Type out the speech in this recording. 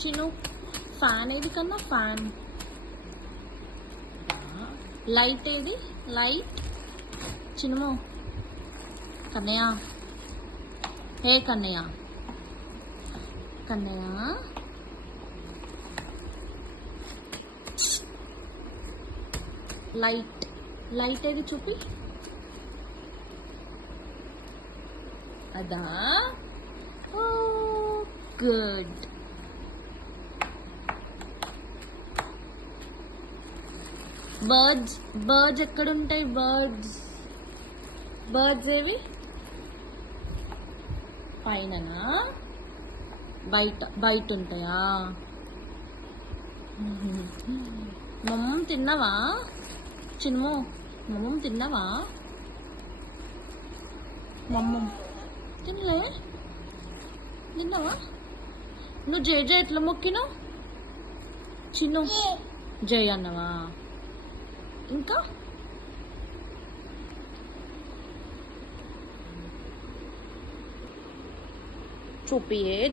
చిను fan ఏది కన్నా fan. Light ఏది లైట్. చినుము కన్నయ్య ఏ కన్నయ్య కన్నయ్య లైట్. లైట్ ఏది చూపి. అదా ఓ గుడ్. బర్డ్స్. బర్డ్స్ ఎక్కడ ఉంటాయి. బర్డ్స్. బర్డ్స్ ఏవి పైననా బయట. బయట ఉంటాయా. మమ్మం తిన్నావా చిన్ము. మమ్మం తిన్నావా. మమ్మం తినలే. తిన్నావా. నువ్వు జై జై ఎట్లా మొక్కినావు చిన్ను. జై అన్నవా. ఇంకా చూపియే.